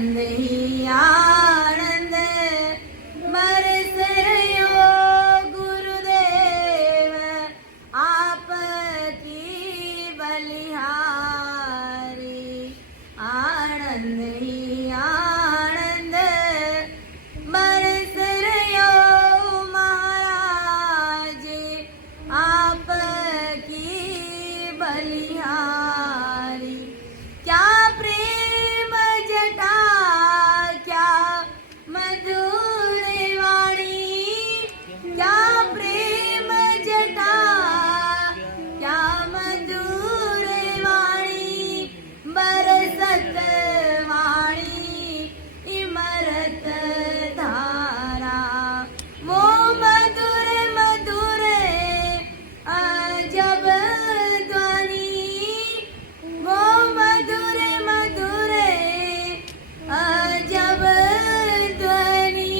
आनंद ही आनंद बरस रह्यो गुरुदेव आपकी बलिहारी। आनंद ही आनंद बरस रह्यो महाराज आपकी बलिहारी। क्या प्रेम जटा क्या मधुर वाणी, क्या प्रेम जटा क्या मधुर वाणी, बरसत वाणी इमरत धारा। वो मधुर मधुर अजब ध्वनि, वो मधुर मधुर अजब ध्वनि,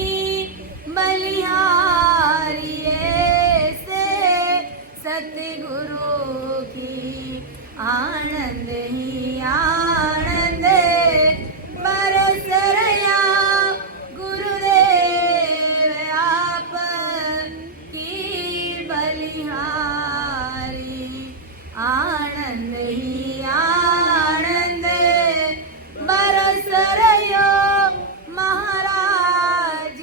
बलिहारी से सतगुरु की। आनंद ही आनंद बरस रह्या गुरुदेव आपकी बलिहारी। आनंद ही आनंद बरस रह्यो महाराज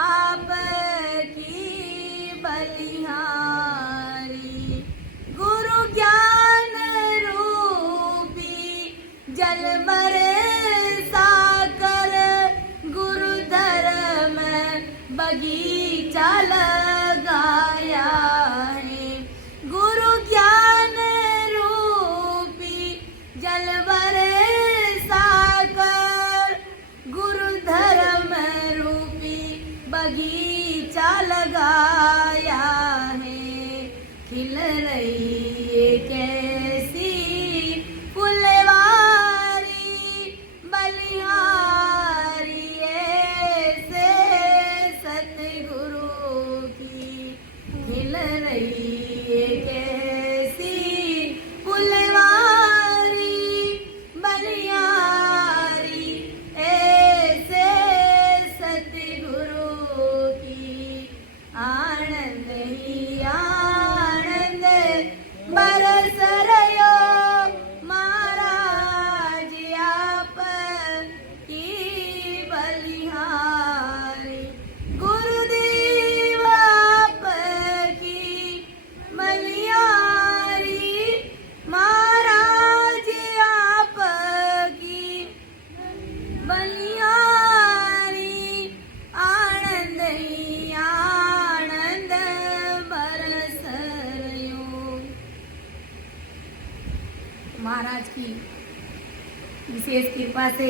आपकी बलिहारी। गुरु ज्ञान रूपी जल बरसा कर, गुरु धर्म बगीचा लगाया है। गुरु ज्ञान रूपी जल बरसा कर, गुरु धर्म रूपी बगीचा लगाया है। खिल रही ये कैसी फुलवारी, बलिहारी ऐसे सतगुरु की। खिल रही ये कैसी फुलवारी, बलिहारी ऐसे सतगुरु की। आनंद ही आनंद बरस रह्यो महाराज आपकी बलिहारी। गुरुदेव आपकी बलिहारी, महाराज आपकी बलिहारी। आनंद ही आनंद बरस रह्यो। महाराज की विशेष कृपा से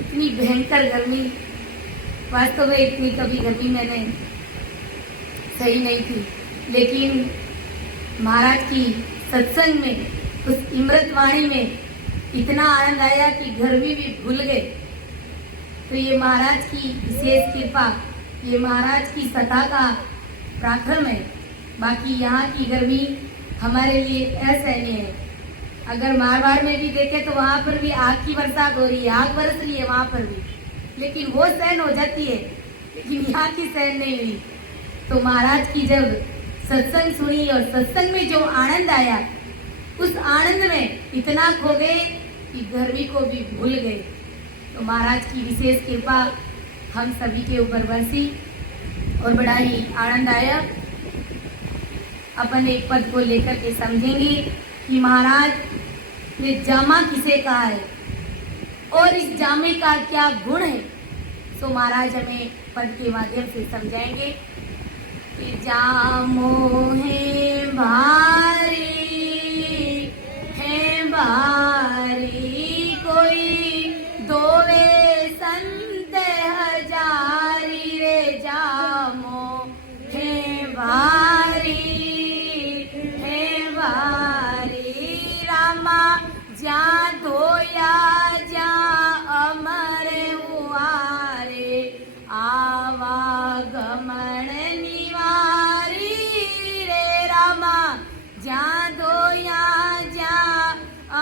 इतनी भयंकर गर्मी, वास्तव में इतनी कभी गर्मी मैंने सही नहीं थी, लेकिन महाराज की सत्संग में, उस इमृत वाणी में इतना आनंद आया कि गर्मी भी भूल गए। तो ये महाराज की विशेष कृपा, ये महाराज की सत्ता का पराक्रम है। बाकी यहाँ की गर्मी हमारे लिए असहनीय है। अगर मारवाड़ में भी देखें तो वहाँ पर भी आग की बरसात हो रही है, आग बरस रही है वहाँ पर भी, लेकिन वो सहन हो जाती है, लेकिन यहाँ की सहन नहीं हुई। तो महाराज की जब सत्संग सुनी और सत्संग में जो आनंद आया, उस आनंद में इतना खो गए कि गर्मी को भी भूल गए। तो महाराज की विशेष कृपा हम सभी के ऊपर बरसी और बड़ा ही आनंद आया। अपन एक पद को लेकर के समझेंगे कि महाराज ने जामा किसे कहा है और इस जामे का क्या गुण है। तो महाराज हमें पद के माध्यम से समझाएंगे कि जामो है भारी कोई दोवे संत हजारी रे। जामो है भारी रामा, जा धोया जा अमर हुआरे। आवागमन निवारी रे रामा, जा धोया जा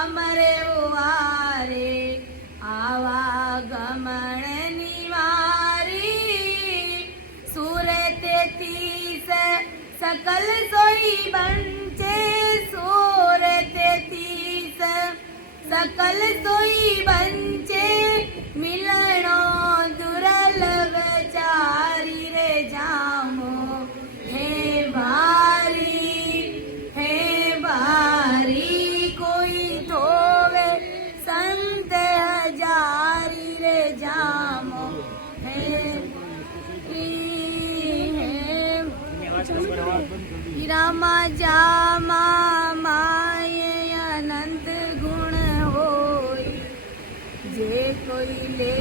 अमर सकल सोई बंचे सोर 33 सकल सोई बंचे मिलणो दुर्लभ चारी रे जामो हे भारी कोई धोवे संत हजारी रे जामो हे रामा जामा माये अनंत गुण होई जे कोई ले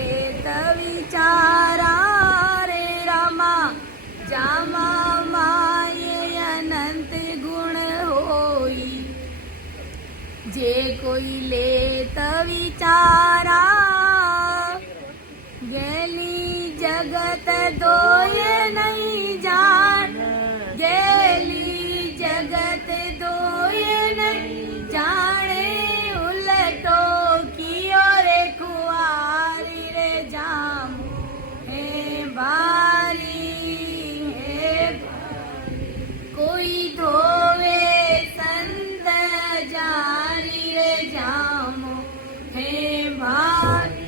विचारा रे रामा जामा माये अनंत गुण होई जे कोई ले विचारा गेली जगत दोय नहीं जान गेली जगत दोय नहीं जाने उलटो कियो रे कुआरी रे जामो हे बारी कोई धोवे संत जारी रे जामो हे भारी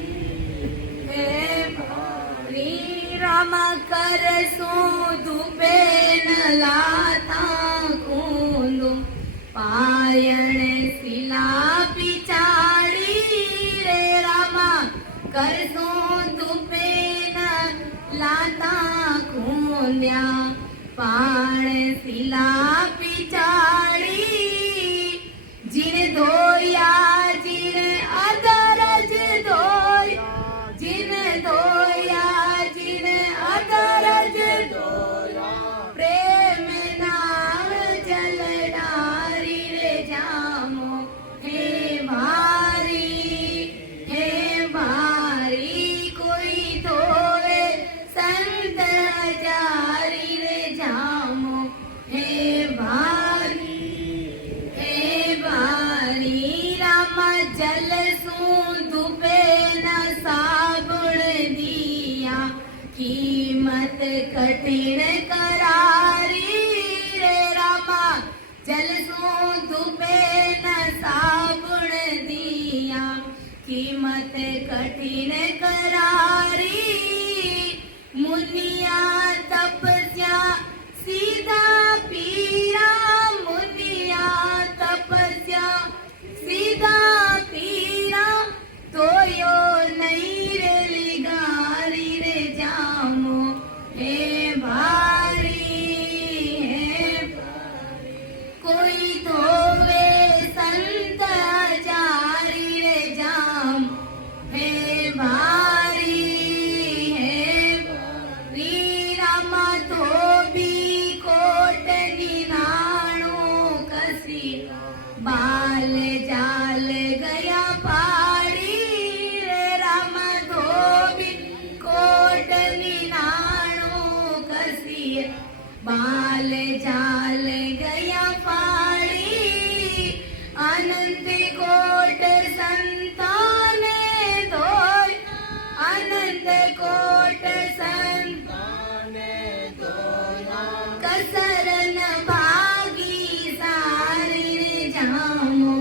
राम कर सो दुबे न लाता कूंदू पायण सिला पिचाड़ी रे रामा कर सो दुबे न लाता कूंद्या पाण सिला पिचाड़ी जिन धोया जिन अदरज धोया जिन धोया जिन अदरज धोया प्रेम नाम जल डारी रे जामो हे भारी कोई धोवे संत हजारी रे जामो हे भारी रामा जल सू दुबे न साबुण दिया कीमत कठिन करारी रे रामा जल सो दुबे न साबुण दिया कीमत कठिन करारी मुनिया तपस्या सीधा पीरा मुनिया तपस्या सीधा पीरा तो यो नहीं रे लिगारी रे जामो हे भारी कोई धोवे संत हजारी रे जाम हे भारी रामा धोबी कोट निनाणो कसी बाल जाल गया पाड़ी रे रामा धोबी कोट निनाणो कसी बाल जाल गया पाड़ी अनंत कोट संतान धोय अनंत कोट संतान कसरन भागी सारी रे जामो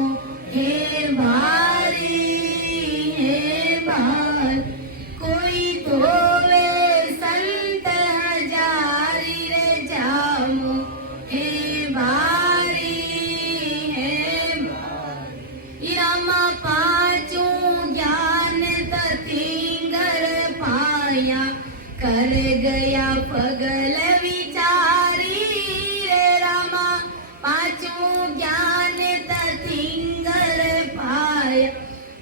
हे भारी कोई धोवे संत हजारी रे जामो हे भारी रामा पाचू ज्ञान तथिंगर पाया कर गया पगल विचारी रे रामा पाचू ज्ञान तथिंगर पाया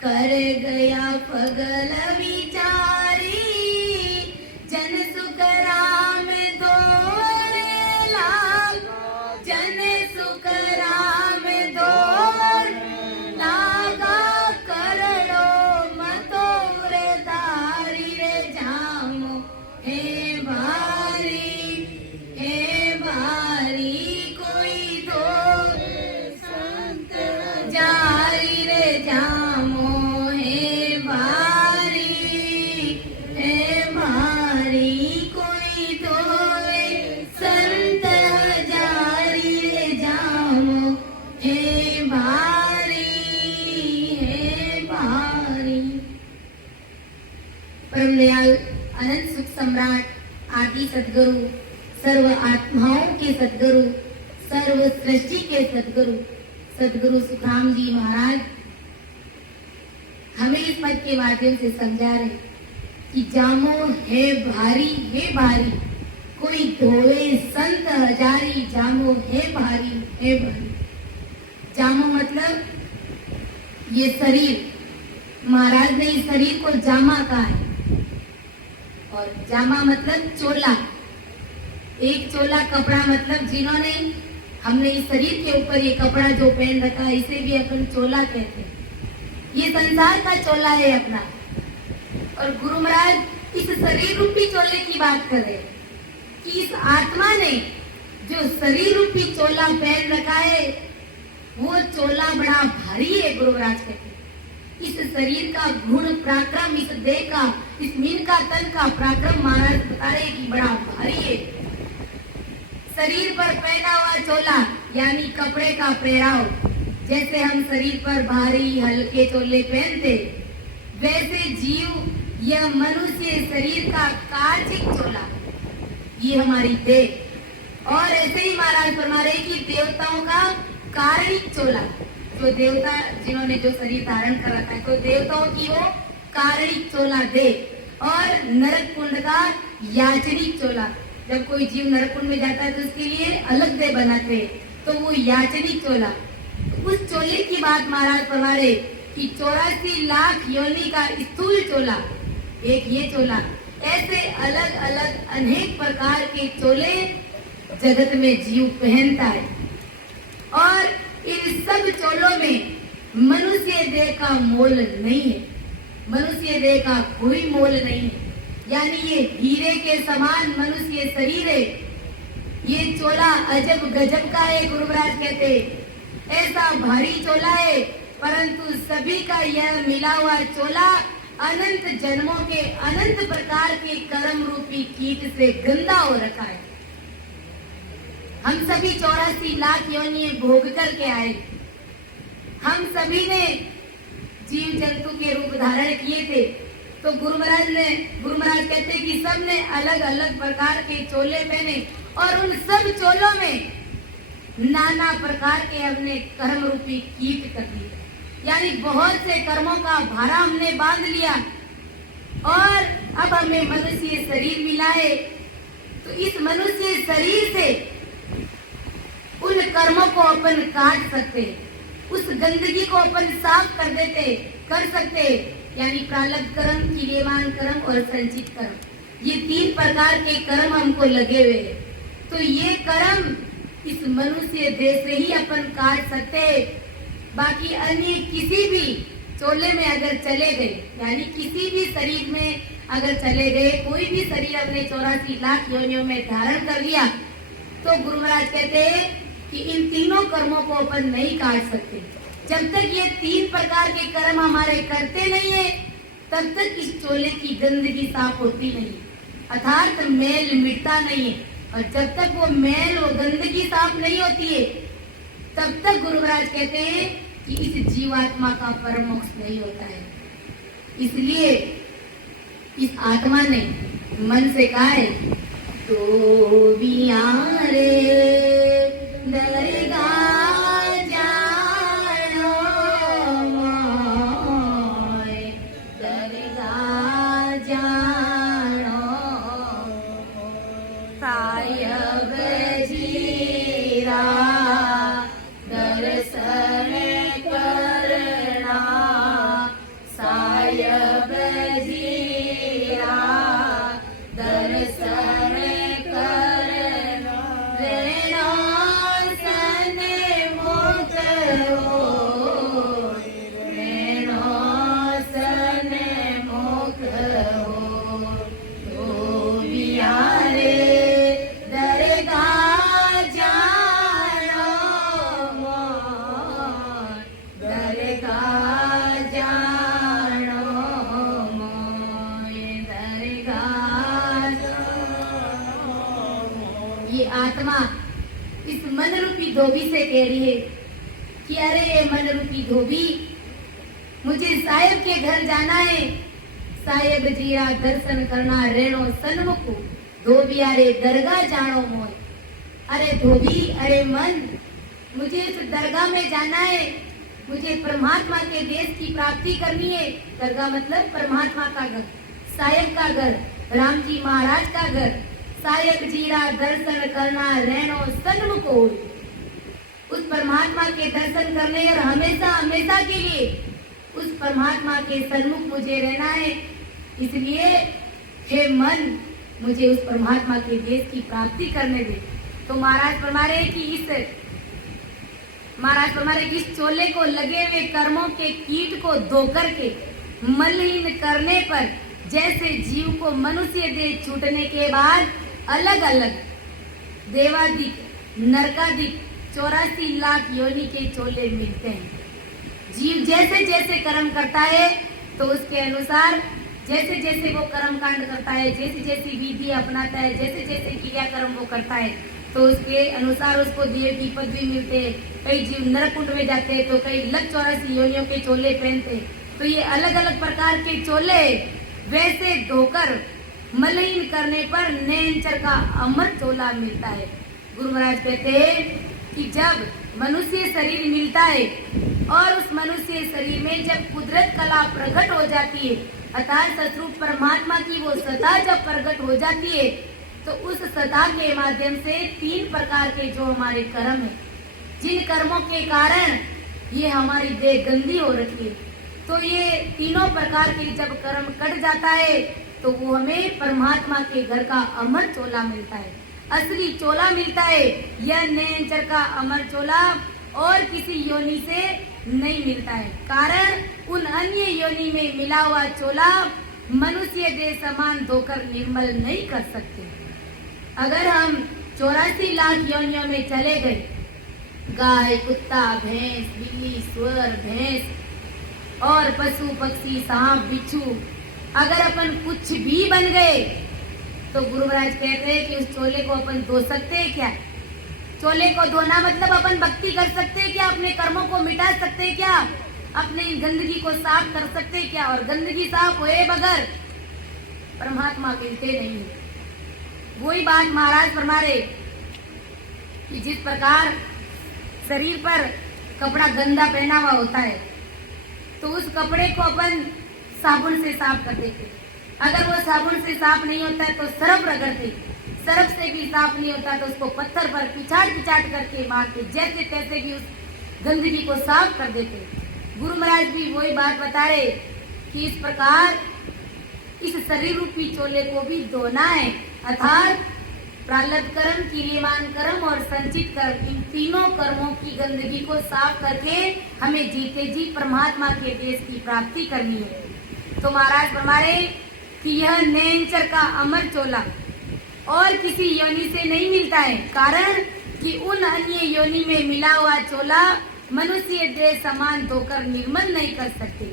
कर गया पगल विचारी जन सुख राम दोरे लाल जन सुख राम दोर लागा करड़ो मतोर दारी रे जामो हे भारी कोई दो संत जारी रे जामो हे भारी कोई दो संत जा सम्राट आदि सदगुरु, सर्व आत्माओं के सदगुरु, सर्व सृष्टि के सदगुरु, सदगुरु सुखराम जी महाराज हमें इस पद के माध्यम से समझा रहे कि जामो है भारी, कोई धोवे संत हजारी, जामो है भारी। जामो मतलब ये शरीर, महाराज ने इस शरीर को जामा कहा है, और जामा मतलब चोला। एक चोला कपड़ा मतलब जिन्होंने हमने इस शरीर के ऊपर ये कपड़ा जो पहन रखा है, इसे भी अपन चोला कहते हैं। ये संसार का चोला है अपना। और गुरु महाराज इस शरीर रूपी चोले की बात कर रहे हैं कि इस आत्मा ने जो शरीर रूपी चोला पहन रखा है, वो चोला बड़ा भारी है। गुरु महाराज कहते हैं इस शरीर का गुण पराक्रम, इस देह का, इस मीन का तन का पराक्रम महाराज बता रहे कि बड़ा भारी है। शरीर पर पहना हुआ चोला यानी कपड़े का पहराव, जैसे हम शरीर पर भारी हल्के चोले पहनते, वैसे जीव यह मनुष्य शरीर का कार्तिक चोला, ये हमारी देह। और ऐसे ही महाराज फरमा रहे कि देवताओं का कारणिक चोला, जो देवता जिन्होंने जो शरीर धारण कर रखा है, तो देवताओं की वो कारणिक चोला दे। और नरक कुंड का याचनिक चोला, जब कोई जीव नरक कुंड में जाता है तो उसके लिए अलग दे बनाते, तो वो याचनिक चोला। उस चोले की बात महाराज फरमा रहे कि 84 लाख योनि का स्थूल चोला, एक ये चोला। ऐसे अलग अलग अनेक प्रकार के चोले जगत में जीव पहनता है, और इन सब चोलों में मनुष्य देह का मोल नहीं है, मनुष्य देह का कोई मोल नहीं है। यानी ये हीरे के समान मनुष्य शरीर है, ये चोला अजब गजब का है। गुरु महाराज कहते ऐसा भारी चोला है, परंतु सभी का यह मिला हुआ चोला अनंत जन्मों के अनंत प्रकार के कर्म रूपी कीट से गंदा हो रखा है। हम सभी 84 लाख योनि भोग करके आए, हम सभी ने जीव जंतु के रूप धारण किए थे। तो गुरु महाराज कहते कि सब ने अलग अलग प्रकार के चोले पहने, और उन सब चोलों में नाना प्रकार के हमने कर्म रूपी कीट कर दिए, यानी बहुत से कर्मों का भारा हमने बांध लिया। और अब हमें मनुष्य शरीर मिला है, तो इस मनुष्य शरीर से उन कर्मों को अपन काट सकते, उस गंदगी को अपन साफ कर सकते, यानी प्रारब्ध कर्म, क्रियमान कर्म और संचित कर्म, ये 3 प्रकार के कर्म हमको लगे हुए हैं। तो ये कर्म इस मनुष्य देह से ही अपन काट सकते। बाकी अन्य किसी भी चोले में अगर चले गए, यानी किसी भी शरीर में अगर चले गए, कोई भी शरीर अपने 84 लाख योनियों में धारण कर लिया, तो गुरु महाराज कहते हैं कि इन तीनों कर्मों को अपन नहीं काट सकते। जब तक ये 3 प्रकार के कर्म हमारे करते नहीं है, तब तक इस चोले की गंदगी साफ होती नहीं, अर्थात मैल मिटता नहीं है। और जब तक वो मैल और गंदगी साफ नहीं होती है, तब तक गुरु महाराज कहते हैं कि इस जीवात्मा का परम मोक्ष नहीं होता है। इसलिए इस आत्मा ने मन से कहा है, तो बियारे दरगाह ये आत्मा इस मन रूपी धोबी से कह रही है कि अरे ये मन रूपी धोबी, मुझे साहेब के घर जाना है, साहेब जीरा दर्शन करना रेणो सन्मुख धोबिया रे दरगाह जानो मोय। अरे धोबी, अरे मन, मुझे इस दरगाह में जाना है, मुझे परमात्मा के देश की प्राप्ति करनी है। दरगाह मतलब परमात्मा का घर, साहेब का घर, राम जी महाराज का घर। साहेब जीरा दर्शन करना रेणो सन्मुख होय। उस परमात्मा के दर्शन करने और हमेशा हमेशा के लिए उस परमात्मा के सन्मुख मुझे रहना है। इसलिए हे मन, मुझे उस परमात्मा के देश की प्राप्ति करने दे। तो महाराज फरमा रहे कि इस चोले को लगे हुए कर्मों के कीट को धो करके मलिन करने पर जैसे जीव को मनुष्य देह छूटने के बाद अलग अलग देवादिक नरकादिक 84 लाख योनि के चोले मिलते हैं। जीव जैसे जैसे कर्म करता है तो उसके अनुसार जैसे जैसे वो कर्म कांड करता है, जैसे जैसी विधि अपनाता है, जैसे जैसे क्रियाकर्म वो करता है, तो उसके अनुसार उसको देव की पदवी मिलते है। कई जीव नरकुंड में जाते हैं तो कई लग 84 योनियों के चोले पहनते। तो ये अलग अलग प्रकार के चोले वैसे धोकर मलिन करने पर नैनचर का अमर चोला मिलता है। गुरु महाराज कहते हैं कि जब मनुष्य शरीर मिलता है और उस मनुष्य शरीर में जब कुदरत कला प्रकट हो जाती है, अर्थात सतरूप परमात्मा की वो सत्ता जब प्रकट हो जाती है, तो उस सत्ता के माध्यम से 3 प्रकार के जो हमारे कर्म है, जिन कर्मों के कारण ये हमारी देह गंदी हो रखी है, तो ये तीनों प्रकार के जब कर्म कट जाता है तो वो हमें परमात्मा के घर का अमर चोला मिलता है, असली चोला मिलता है। यह नैनचर का अमर चोला और किसी योनि से नहीं मिलता है। कारण उन अन्य योनि में मिला हुआ चोला मनुष्य देह समान धोकर निर्मल नहीं कर सकते। अगर हम 84 लाख योनियों में चले गए, गाय, कुत्ता, भैंस, बिल्ली, सुअर, भैंस और पशु पक्षी, सांप, बिच्छू, अगर अपन कुछ भी बन गए तो गुरु महाराज कहते हैं कि उस चोले को अपन धो सकते हैं क्या? चोले को धोना मतलब अपन भक्ति कर सकते हैं क्या? अपने कर्मों को मिटा सकते हैं क्या? अपने गंदगी को साफ कर सकते हैं क्या? और गंदगी साफ हुए बगैर परमात्मा मिलते नहीं। वही बात महाराज फरमा रहे कि जिस प्रकार शरीर पर कपड़ा गंदा पहना हुआ होता है तो उस कपड़े को अपन साबुन से साफ कर देते। अगर वो साबुन से साफ नहीं होता है तो सरफ रगड़ते, सरफ से भी साफ नहीं होता तो उसको पत्थर पर पिचाट करके मारते, जैसे तैसे भी उस गंदगी को साफ कर देते। गुरु महाराज भी वही बात बता रहे कि इस प्रकार इस शरीर रूपी चोले को भी धोना है, अर्थात प्रारब्ध कर्म, क्रियमान कर्म और संचित कर्म, इन तीनों कर्मों की गंदगी को साफ करके हमें जीते जी परमात्मा के देश की प्राप्ति करनी है। तो महाराज फरमा रहे कि यह नैनचर का अमर चोला और किसी योनि से नहीं मिलता है। कारण कि उन अन्य योनि में मिला हुआ चोला मनुष्य देह समान धोकर निर्मल नहीं कर सकते।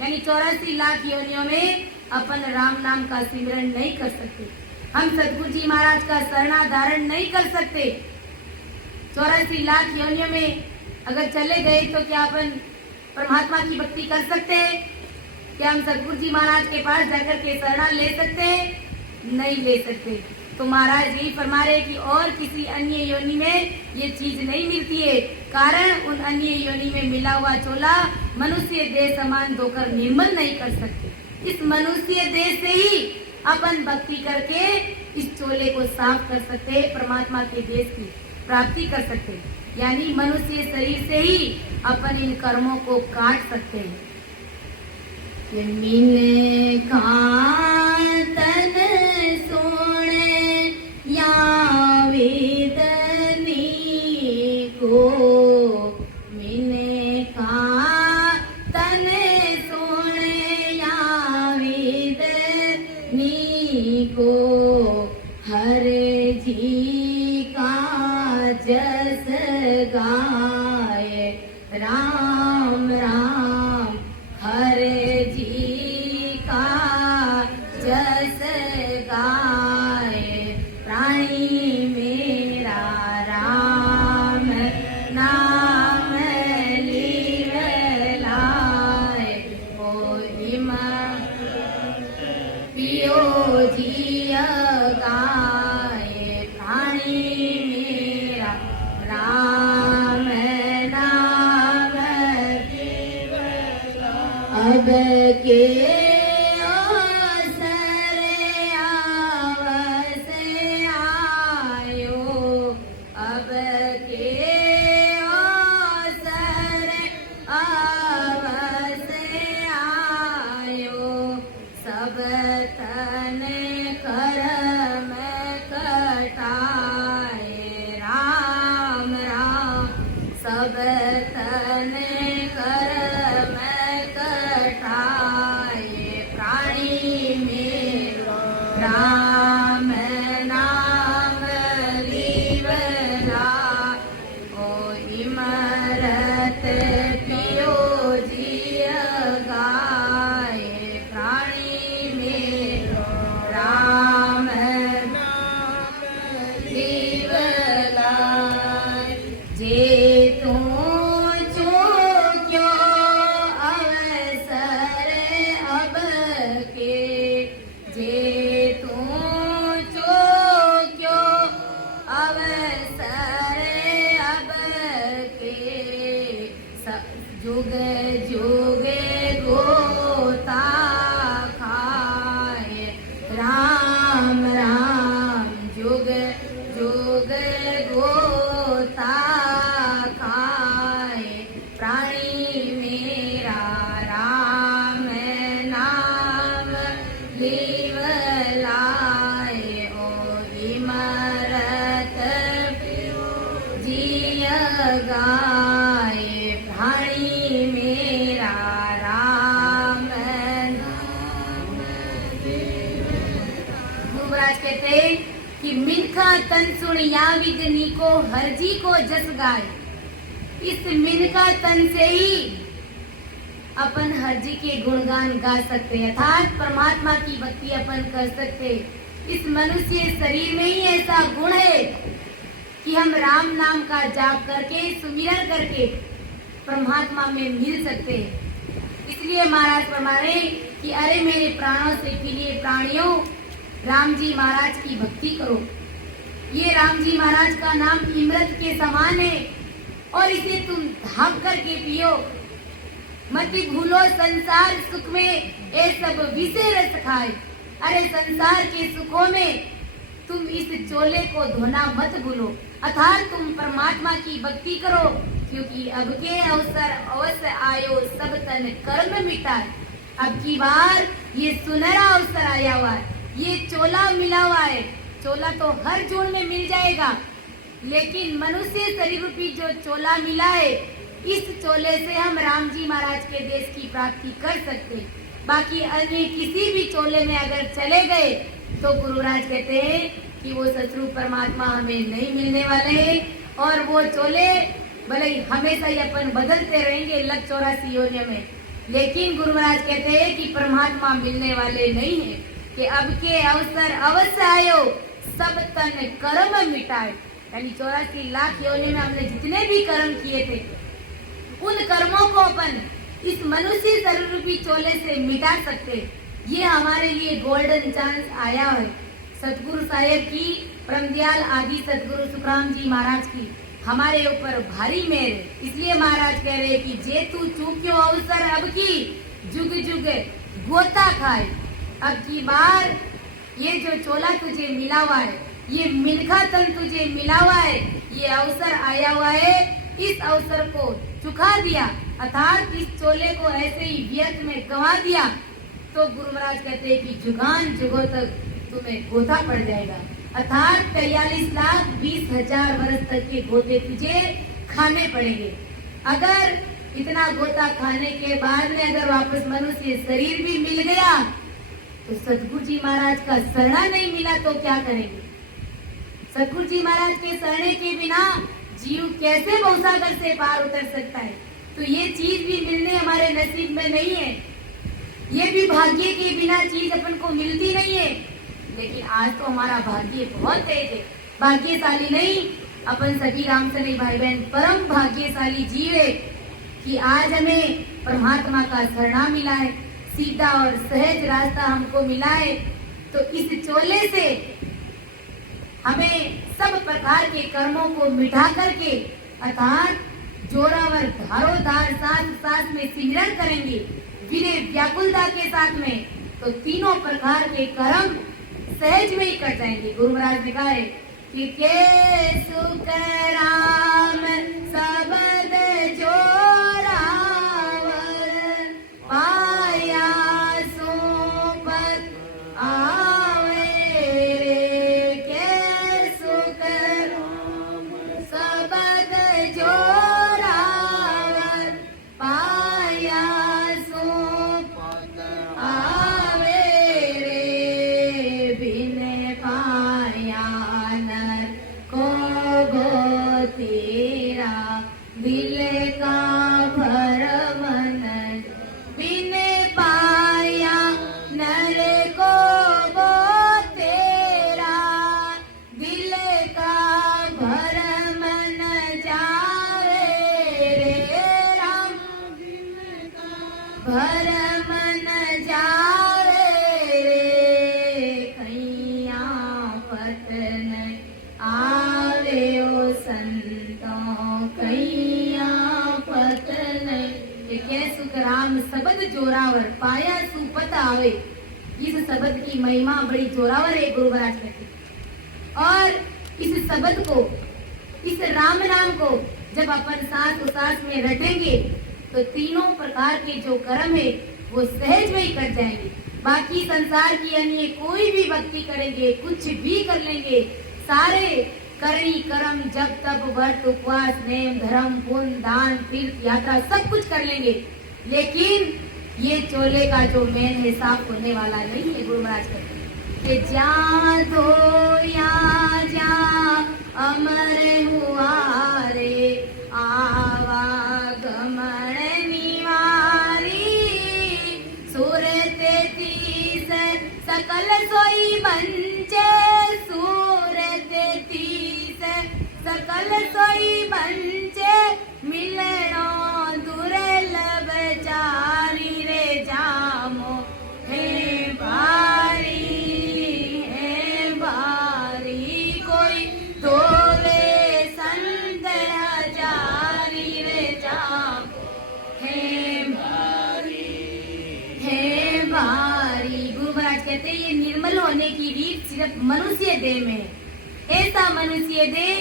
यानी 84 लाख योनियों में अपन राम नाम का सिमरन नहीं कर सकते, हम सतगुरु जी महाराज का शरणा धारण नहीं कर सकते। 84 लाख योनियों में अगर चले गए तो क्या अपन परमात्मा की भक्ति कर सकते हैं? क्या हम सतगुरु जी महाराज के पास जाकर के शरणा ले सकते हैं? नहीं ले सकते। तो महाराज यही फरमा रहे कि और किसी अन्य योनि में ये चीज नहीं मिलती है। कारण उन अन्य योनि में मिला हुआ चोला मनुष्य देह समान धोकर निर्मल नहीं कर सकते। इस मनुष्य देह से ही अपन भक्ति करके इस चोले को साफ कर सकते हैं, परमात्मा के देश की प्राप्ति कर सकते हैं। यानी मनुष्य शरीर से ही अपन इन कर्मों को काट सकते हैं। मिले कांतन सोने या वेदनी को, मिले कांतन सोने या वेदनी को, हर जी का जस गाए राम राम, हर जी का कि मिनखा तन सुन या विदनी को हरजी को जस गाय। इस मिनखा तन से ही अपन हरजी के गुणगान गा सकते हैं, अर्थात परमात्मा की भक्ति अपन कर सकते। इस मनुष्य शरीर में ही ऐसा गुण है कि हम राम नाम का जाप करके सुमिरन करके परमात्मा में मिल सकते हैं। इसलिए महाराज फरमा रहे कि अरे मेरे प्राणों से प्रिय प्राणियों, राम जी महाराज की भक्ति करो। ये राम जी महाराज का नाम अमृत के समान है और इसे तुम ढाप करके पियो। मत भूलो संसार सुख में ये सब विषय रस खाए। अरे संसार के सुखों में तुम इस चोले को धोना मत भूलो, अर्थात तुम परमात्मा की भक्ति करो, क्योंकि अब के अवसर अवश्य आयो सब तन कर्म मिटाए। अब की बार ये सुनहरा अवसर आया हुआ है, ये चोला मिला हुआ है। चोला तो हर जोड़ में मिल जाएगा, लेकिन मनुष्य शरीर रूपी जो चोला मिला है, इस चोले से हम राम जी महाराज के देश की प्राप्ति कर सकते। बाकी अन्य किसी भी चोले में अगर चले गए तो गुरुराज कहते हैं कि वो शत्रु परमात्मा हमें नहीं मिलने वाले हैं और वो चोले भले ही हमेशा ही अपन बदलते रहेंगे लग 84 योनियों में, लेकिन गुरु महाराज कहते हैं कि परमात्मा मिलने वाले नहीं है। कि अब के अवसर अवश्य आयो सब तन कर्म मिटाए। यानी 84 लाख योनि में हमने जितने भी कर्म किए थे, उन कर्मों को अपन इस मनुष्य शरीर रूपी चोले से मिटा सकते। ये हमारे लिए गोल्डन चांस आया है। सतगुरु साहेब की, परमदयाल आदि सतगुरु सुखराम जी महाराज की हमारे ऊपर भारी मेहर है। इसलिए महाराज कह रहे कि जे तू चूक्यो अवसर अब की, जुग जुग गोता खाए। अब की बार ये जो चोला तुझे मिला हुआ है, ये मिनखा तन तुझे मिला हुआ है, ये अवसर आया हुआ है, इस अवसर को चुका दिया, अर्थात इस चोले को ऐसे ही व्यर्थ में गंवा दिया, तो गुरु महाराज कहते हैं कि जुगान जुगों तक तुम्हें गोता पड़ जाएगा। अर्थात 43,20,000 वर्ष तक के गोते तुझे खाने पड़ेंगे। अगर इतना गोता खाने के बाद में अगर वापस मनुष्य शरीर भी मिल गया तो सतगुरु जी महाराज का शरणा नहीं मिला तो क्या करेंगे। सतगुरु जी महाराज के शरणे के बिना जीव कैसे भवसागर से पार उतर सकता है। तो ये चीज भी मिलने हमारे नसीब में नहीं है, ये भी भाग्य के बिना चीज अपन को मिलती नहीं है। लेकिन आज तो हमारा भाग्य बहुत तेज है, भाग्यशाली नहीं, अपन सभी राम सने भाई बहन परम भाग्यशाली जीव है कि आज हमें परमात्मा का शरणा मिला है, सीधा और सहज रास्ता हमको मिला है। तो इस चोले से हमें सब प्रकार के कर्मों को मिटा करके, अर्थात जोरावर धारोधार साथ में सिमरन करेंगे विनय व्याकुलता के साथ में, तो तीनों प्रकार के कर्म सहज में ही कट जाएंगे। गुरु महाराज ने कहा है कि के सुख राम सबद जोरावर पाया सोपत आवे रे। के सुख राम सबद जोरावर पाया सोपत आवे रे। बिन पाया नर को गो तेरा दिल का भरमन। बिन पाया नर को गो तेरा दिल का भरमन जावे रे राम। भरमन जावे रे कैया पतन आवे ओ संतों कैया पतन। ये सुख राम सबद जोरावर पाया सुपत आवे। इस शब्द की महिमा बड़ी जोरावर है, गुरु महाराज कहते हैं। और इस शब्द को, इस राम नाम को जब अपन सांस में रटेंगे तो तीनों प्रकार के जो कर्म है वो सहज में ही कट जाएंगे। बाकी संसार की अन्य कोई भी भक्ति करेंगे, कुछ भी कर लेंगे, सारे करनी कर्म जब तप व्रत उपवास नेम धर्म पुण्य दान तीर्थ यात्रा सब कुछ कर लेंगे, लेकिन ये चोले का जो मेन है साफ होने वाला नहीं है। गुरु महाराज कहते हैं कि जा धोया सिर्फ मनुष्य देह में है। ऐसा मनुष्य देह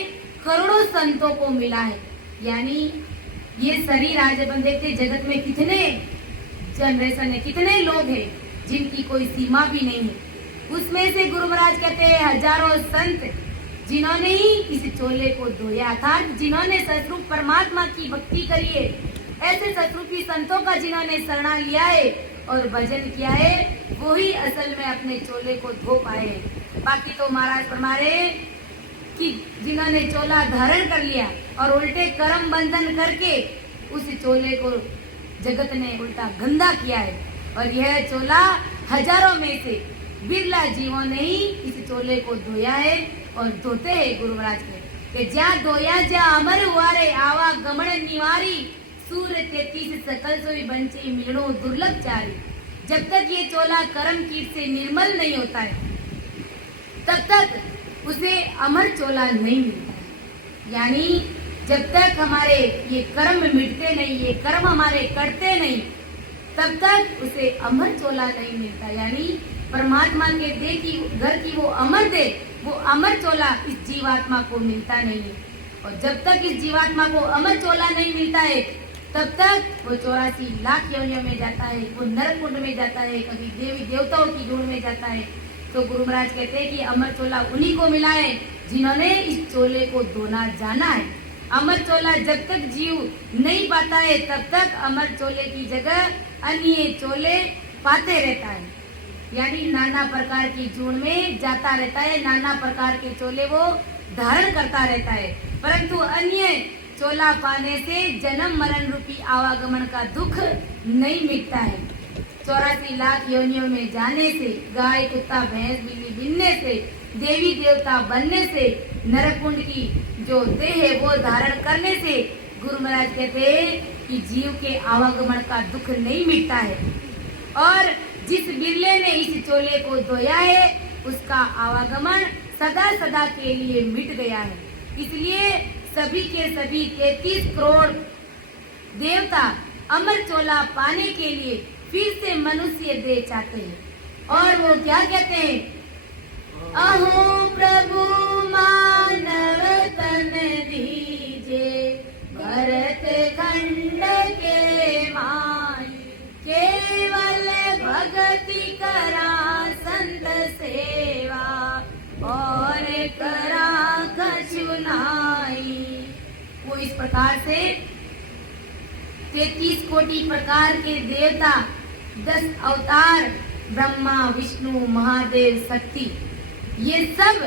करोड़ों संतों को मिला है। यानी ये शरीर आज अपन देखते जगत में कितने जनरेशन है, कितने लोग हैं जिनकी कोई सीमा भी नहीं है। उसमें से गुरु महाराज कहते हैं हजारों संत जिन्होंने ही इस चोले को धोया था, जिन्होंने सतरूप परमात्मा की भक्ति करी है, ऐसे सतरूपी संतों का जिन्होंने शरणा लिया है और भजन किया है, वो ही असल में अपने चोले को धो पाए हैं। बाकी तो महाराज फरमाए कि जिन्होंने चोला धारण कर लिया और उल्टे कर्म बंधन करके उस चोले को जगत ने उल्टा गंदा किया है। और यह चोला हजारों में से बिरला जीवों ने ही इस चोले को धोया है और धोते हैं गुरु महाराज के ज्या धोया ज्या अमर हुआ रे आवा गमन निवारी सूर 33 सकल सोई बंचे मिलनो दुर्लभ चारी। जब तक ये चोला कर्म कीट से निर्मल नहीं होता है तब तक उसे अमर चोला नहीं मिलता है। यानी जब तक हमारे ये कर्म मिटते नहीं, ये कर्म हमारे कटते नहीं, तब तक उसे अमर चोला नहीं मिलता। यानी परमात्मा के देह की घर की वो अमर दे, वो अमर चोला इस जीवात्मा को मिलता नहीं है। और जब तक इस जीवात्मा को अमर चोला नहीं मिलता है तब तक वो 84 लाख योनियों में जाता है, वो नरक कुंड में जाता है, कभी देवी देवताओं की धूल में जाता है। तो गुरु महाराज कहते हैं कि अमर चोला उन्हीं को मिला है जिन्होंने इस चोले को धोना जाना है। अमर चोला जब तक जीव नहीं पाता है तब तक अमर चोले की जगह अन्य चोले पाते रहता है। यानी नाना प्रकार की जून में जाता रहता है, नाना प्रकार के चोले वो धारण करता रहता है, परंतु अन्य चोला पाने से जन्म मरण रूपी आवागमन का दुख नहीं मिटता है। 84 लाख योनियों में जाने से, गाय कुत्ता भैंस बिल्ली बिनने से, देवी देवता बनने से, नरकुंड की जो देह है वो धारण करने से गुरु महाराज कहते हैं कि जीव के आवागमन का दुख नहीं मिटता है। और जिस बिरले ने इस चोले को धोया है उसका आवागमन सदा सदा के लिए मिट गया है। इसलिए सभी के सभी 33 करोड़ देवता अमर चोला पाने के लिए फिर से मनुष्य दे चाहते हैं। और वो क्या कहते हैं, अहो प्रभु मानव तन दीजे भरत खंड के माई, केवल भगति करा संत सेवा और करा कछुनाई। वो इस प्रकार से 33 कोटि प्रकार के देवता, 10 अवतार, ब्रह्मा विष्णु महादेव शक्ति, ये सब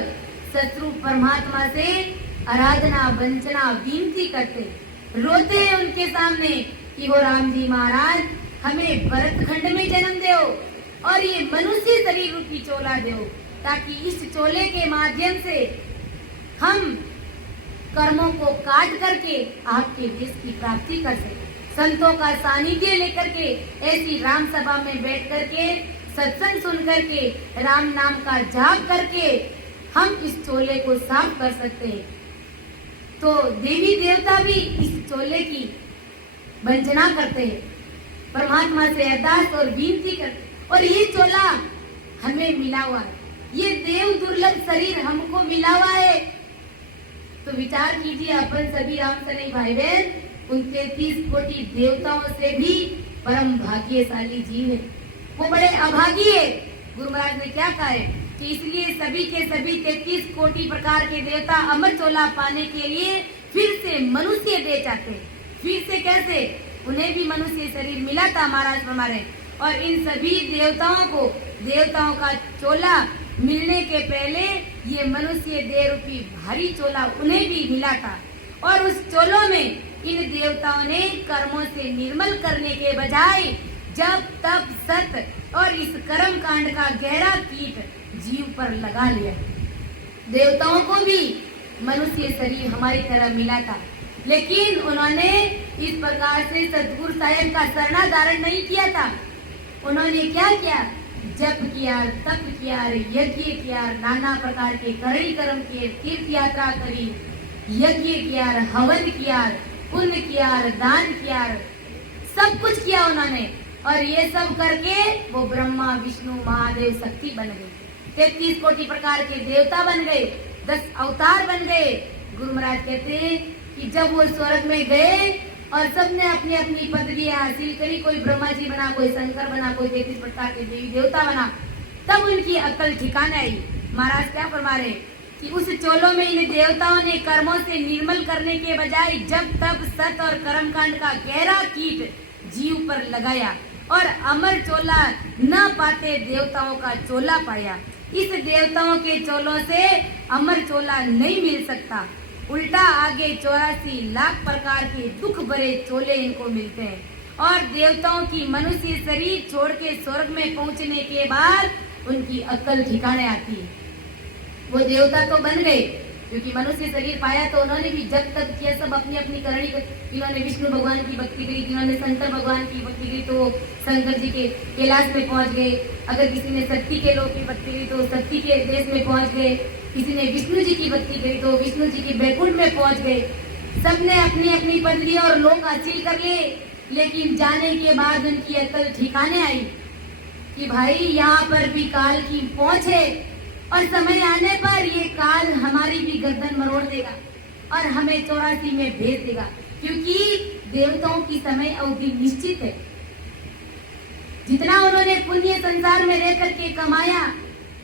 शत्रु परमात्मा से आराधना वंचना विनती करते, रोते हैं उनके सामने कि हो राम जी महाराज हमें भरत खंड में जन्म दो और ये मनुष्य शरीर रूपी चोला दो, ताकि इस चोले के माध्यम से हम कर्मों को काट करके आपके देश की प्राप्ति कर सके। संतों का सानिध्य लेकर के ऐसी राम सभा में बैठ करके सत्संग सुन करके राम नाम का जाप करके हम इस चोले को साफ कर सकते हैं। तो देवी देवता भी इस चोले की वंचना करते हैं, परमात्मा से अरदास और विनती करते, और ये चोला हमें मिला हुआ है, ये देव दुर्लभ शरीर हमको मिला हुआ है। तो विचार कीजिए, अपन सभी रामसनी भाई बहन उन 33 कोटि देवताओं से भी परम भाग्यशाली जीव है, वो बड़े अभागी है। गुरु महाराज ने क्या कहा है कि इसलिए सभी के सभी 33 कोटि प्रकार के देवता अमर चोला पाने के लिए फिर से मनुष्य दे चाहते हैं। फिर से कैसे? उन्हें भी मनुष्य शरीर मिला था महाराज हमारे, और इन सभी देवताओं को देवताओं का चोला मिलने के पहले ये मनुष्य देह रूपी भारी चोला उन्हें भी मिला था। और उस चोलों में इन देवताओं ने कर्मों से निर्मल करने के बजाय जब तप सत और इस कर्म कांड का गहरा कीट जीव पर लगा लिया। देवताओं को भी मनुष्य शरीर हमारी तरह मिला था, लेकिन उन्होंने इस प्रकार से सतगुरु साहेब का शरणा धारण नहीं किया था। उन्होंने क्या किया? जप किया, तप किया, यज्ञ किया, नाना प्रकार के करणी कर्म किए, तीर्थ यात्रा करी, यज्ञ किया, हवन किया, पुण्य किया, दान किया, सब कुछ किया उन्होंने। और ये सब करके वो ब्रह्मा विष्णु महादेव शक्ति बन गए। 33 कोटि प्रकार के देवता बन गए, 10 अवतार बन गए। गुरु महाराज कहते हैं कि जब वो स्वर्ग में गए और सबने अपनी अपनी पदवी हासिल करी, कोई ब्रह्मा जी बना, कोई शंकर बना, कोई 33 प्रकार के देवी देवता बना, तब उनकी अकल ठिकाने आई। महाराज क्या फरमा रहे कि उस चोलों में इन देवताओं ने कर्मों से निर्मल करने के बजाय जब तब सत और कर्मकांड का गहरा कीट जीव पर लगाया और अमर चोला न पाते देवताओं का चोला पाया। इस देवताओं के चोलों से अमर चोला नहीं मिल सकता, उल्टा आगे 84 लाख प्रकार के दुख भरे चोले इनको मिलते हैं। और देवताओं की मनुष्य शरीर छोड़ के स्वर्ग में पहुंचने के बाद उनकी अक्ल ठिकाने आती है। वो देवता तो बन गए क्योंकि मनुष्य शरीर पाया, तो उन्होंने भी जब तक किया सब अपनी अपनी करनी। इन्होंने विष्णु भगवान की भक्ति करी, इन्होंने शंकर भगवान की भक्ति करी तो शंकर जी के कैलाश में पहुंच गए। अगर किसी ने शक्ति के लोक की भक्ति करी तो शक्ति के देश में पहुंच गए। किसी ने विष्णु जी की भक्ति करी तो विष्णु जी के बैकुंठ में पहुंच गए। सबने अपनी अपनी पदवी और लोक हासिल कर लिए, लेकिन जाने के बाद उनकी अकल ठिकाने आई कि भाई यहाँ पर भी काल की पहुंच है और समय आने पर ये काल हमारी भी गर्दन मरोड़ देगा और हमें 84 में भेज देगा, क्योंकि देवताओं की समय अवधि निश्चित है। जितना उन्होंने पुण्य संसार में रह करके कमाया,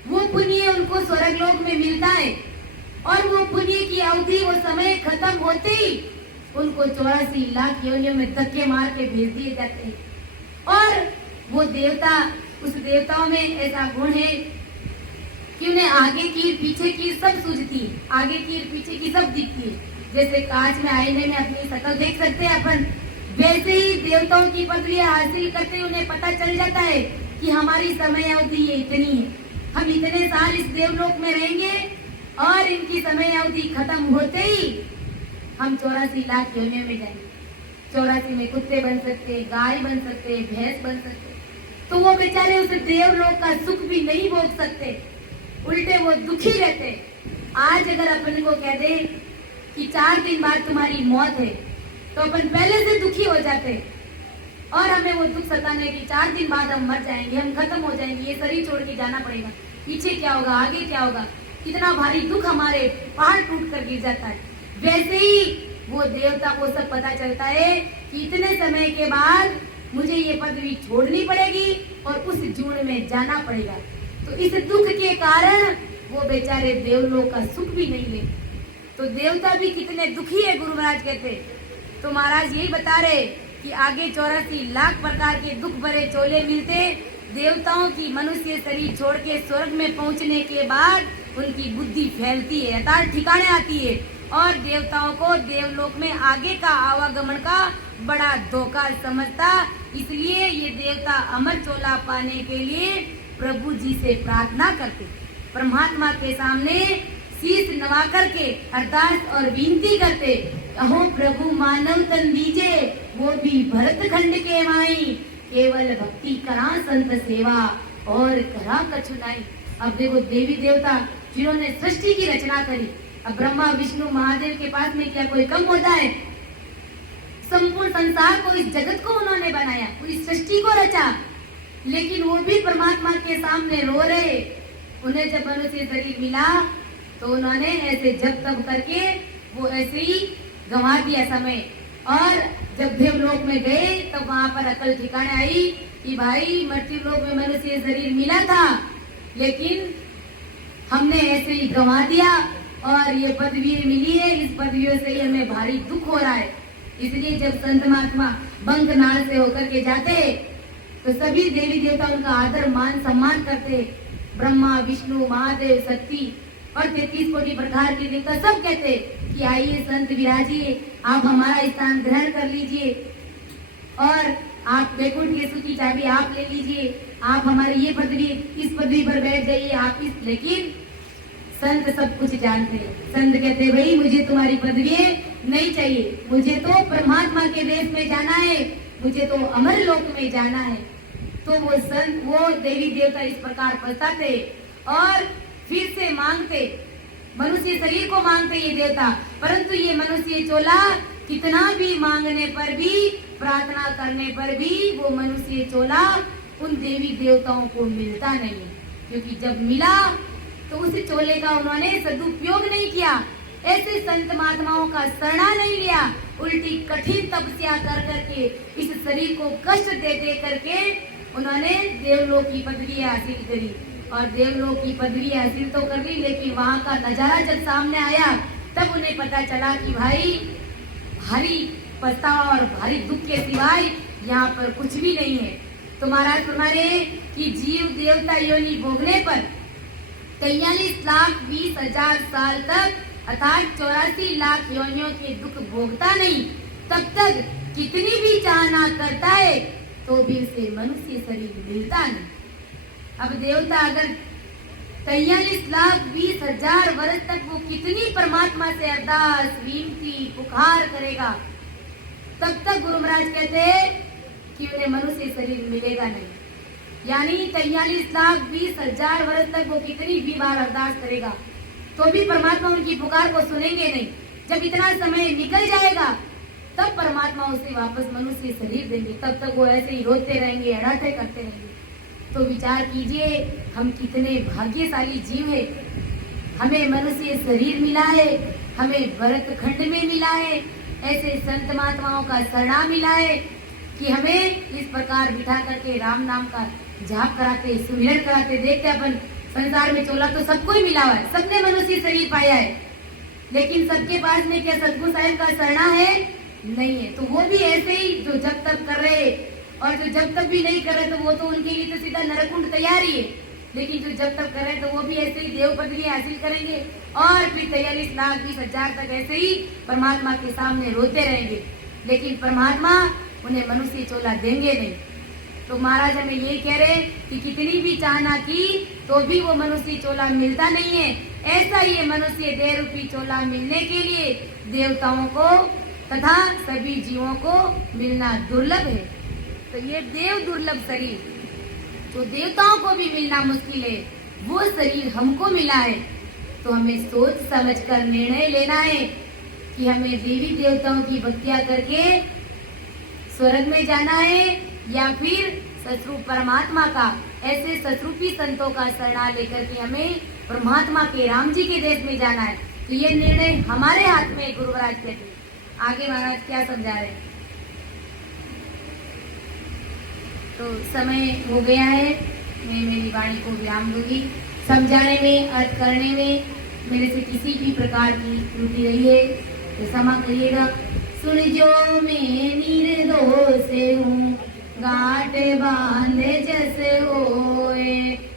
वो पुण्य उनको स्वर्ग लोक में मिलता है और वो पुण्य की अवधि, वो समय खत्म होते ही उनको 84 लाख योनियों में धक्के मार के भेज दिए जाते हैं। और वो देवता, उस देवताओं में ऐसा गुण है कि उन्हें आगे की पीछे की सब सूझती है, आगे की पीछे की सब दिखती है। जैसे कांच में आईने में अपनी शक्ल देख सकते हैं अपन, वैसे ही देवताओं की पदवी हासिल करते उन्हें पता चल जाता है कि हमारी समय अवधि ये इतनी है, हम इतने साल इस देवलोक में रहेंगे और इनकी समय अवधि खत्म होते ही हम 84 लाख योनियों में जाएंगे। 84 में कुत्ते बन सकते, गाय बन सकते, भैंस बन सकते। तो वो बेचारे उस देवलोक का सुख भी नहीं भोग सकते, उल्टे वो दुखी रहते। आज अगर अपन को कह दे कि 4 दिन बाद तुम्हारी मौत है, तो अपन पहले से दुखी हो जाते और हमें वो दुख सताने की 4 दिन बाद हम मर जाएंगे, हम खत्म हो जाएंगे, ये शरीर छोड़ के जाना पड़ेगा, पीछे क्या होगा, आगे क्या होगा, कितना भारी दुख, हमारे पहाड़ टूट कर गिर जाता है। वैसे ही वो देवता को सब पता चलता है कि इतने समय के बाद मुझे ये पदवी छोड़नी पड़ेगी और उस जून में जाना पड़ेगा। तो इस दुख के कारण वो बेचारे देवलोक का सुख भी नहीं ले। तो देवता भी कितने दुखी है, गुरु महाराज कहते। तो महाराज यही बता रहे कि आगे 84 लाख प्रकार के दुख भरे चोले मिलते। देवताओं की मनुष्य शरीर छोड़ के स्वर्ग में पहुंचने के बाद उनकी बुद्धि फैलती है, अर्थात ठिकाने आती है और देवताओं को देवलोक में आगे का आवागमन का बड़ा धोखा समझता। इसलिए ये देवता अमर चोला पाने के लिए प्रभु जी से प्रार्थना करते, परमात्मा के सामने शीश नवा करके अरदास और विनती करते, अहो प्रभु मानव तन दीजे, वो भी भरत खंड के माई, केवल भक्ति करा संत सेवा और करा कछु नहीं। अब देखो देवी देवता जिन्होंने सृष्टि की रचना करी, अब ब्रह्मा विष्णु महादेव के पास में क्या कोई कम होता है? संपूर्ण संसार को, इस जगत को उन्होंने बनाया, पूरी सृष्टि को रचा, लेकिन वो भी परमात्मा के सामने रो रहे। उन्हें जब मनुष्य शरीर मिला तो उन्होंने ऐसे जब तब करके वो ऐसे ही गंवा दिया समय। और जब देवलोक में गए तो वहां पर अकल ठिकाने आई कि भाई मृत्यु लोक में मनुष्य शरीर मिला था, लेकिन हमने ऐसे ही गंवा दिया और ये पदवी मिली है, इस पदवियों से हमें भारी दुख हो रहा है। इसलिए जब संत महात्मा बंक नाल से होकर के जाते तो सभी देवी देवता उनका आदर मान सम्मान करते। ब्रह्मा विष्णु महादेव शक्ति और 33 कोटि प्रकार के देवता सब कहते कि आइए संत विराजिए, आप हमारा स्थान ग्रहण कर लीजिए और आप बैकुंठ की सूची चाबी आप ले लीजिए, आप हमारी ये पदवी, इस पदवी पर बैठ जाइए आप इस। लेकिन संत सब कुछ जानते हैं। संत कहते भाई मुझे तुम्हारी पदवी नहीं चाहिए, मुझे तो परमात्मा के देश में जाना है, मुझे तो अमर लोक में जाना है। तो वो संत, वो देवी देवता इस प्रकार पछताते और फिर से मांगते, मनुष्य शरीर को मांगते ये देवता, परंतु ये मनुष्य चोला कितना भी मांगने पर भी, प्रार्थना करने पर भी वो मनुष्य चोला उन देवी देवताओं को मिलता नहीं है, क्योंकि जब मिला तो उस चोले का उन्होंने सदुपयोग नहीं किया, ऐसे संत महात्माओं का शरणा नहीं लिया, उल्टी कठिन तपस्या कर करके इस शरीर को कष्ट दे दे करके उन्होंने देवलोक की पदवी हासिल करी। और देवलोक की पदवी हासिल तो कर ली, लेकिन वहां का नजारा जब सामने आया तब उन्हें पता चला कि भाई भारी पछतावा और भारी दुख के सिवाय यहाँ पर कुछ भी नहीं है। तो महाराज फरमा रहे कि जीव देवता योनि भोगने पर 43,20,000 साल तक अर्थात 84 लाख योनियों के दुख भोगता नहीं, तब तक कितनी भी चाहना करता है तो भी उसे मनुष्य शरीर मिलता नहीं। अब देवता अगर 43,20,000 वर्ष तक वो कितनी परमात्मा से अरदास विनती पुकार करेगा, तब तक गुरु महाराज कहते हैं कि उन्हें मनुष्य शरीर मिलेगा नहीं। यानी 43,20,000 वर्ष तक वो कितनी भी बार अरदास करेगा तो भी परमात्मा उनकी पुकार को सुनेंगे नहीं। जब इतना समय निकल जाएगा तब परमात्मा उसे वापस मनुष्य शरीर देंगे, तब तक वो ऐसे ही रोते रहेंगे, अड़ाटे करते रहेंगे। तो विचार कीजिए हम कितने भाग्यशाली जीव है, हमें मनुष्य शरीर मिला है, हमें भरत खंड में मिला है, ऐसे संत महात्माओं का शरणा मिला है कि हमें इस प्रकार बिठा करके राम नाम का जाप कराते, सुमिरन कराते। देखते अपन संसार में चोला तो सबको ही मिला हुआ है, सबने मनुष्य शरीर पाया है, लेकिन सबके पास में क्या सतगुरु साहिब का शरणा है? नहीं है। तो वो भी ऐसे ही जो जब तक कर रहे और जो जब तक भी नहीं कर रहे तो वो तो उनके लिए तो सीधा नरकुंड तैयार ही है, लेकिन जो जब तक कर रहे तो वो भी ऐसे ही देव पदवी हासिल करेंगे और फिर 43,20,000 तक ऐसे ही परमात्मा के सामने रोते रहेंगे, लेकिन परमात्मा उन्हें मनुष्य चोला देंगे नहीं। तो महाराज हमें ये कह रहे कि कितनी भी चाहना की तो भी वो मनुष्य चोला मिलता नहीं है। ऐसा ही मनुष्य देह रूपी चोला मिलने के लिए देवताओं को तथा सभी जीवों को मिलना दुर्लभ है। तो ये देव दुर्लभ शरीर जो देवताओं को भी मिलना मुश्किल है, वो शरीर हमको मिला है। तो हमें सोच समझकर निर्णय लेना है कि हमें देवी देवताओं की भक्तियां करके स्वर्ग में जाना है या फिर सतरूप परमात्मा का, ऐसे सतरूपी संतों का शरणा लेकर के हमें परमात्मा के राम जी के देश में जाना है। तो ये निर्णय हमारे हाथ में गुरु महाराज कहते हैं। आगे महाराज क्या समझा रहे हैं? तो समय हो गया है, मैं मेरी वाणी को विराम दूंगी। समझाने में, अर्थ करने में मेरे से किसी भी प्रकार की त्रुटि रही है तो क्षमा करिएगा। सुन जो मैं निर्दोष हूँ, गांठ बांध जस होए,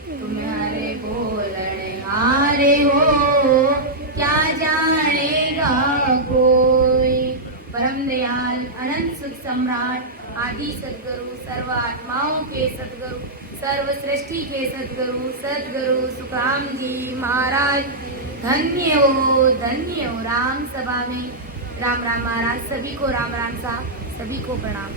तुम्हारे बोलने हारे हो, क्या जानेगा कोई। परम दयाल अनंत सुख सम्राट आदि सदगुरु, सर्व आत्माओं के सदगुरु, सर्व सृष्टि के सदगुरु सदगुरु सुखराम जी महाराज धन्य हो राम सभा में। राम राम महाराज, सभी को राम राम साहब, सभी को प्रणाम।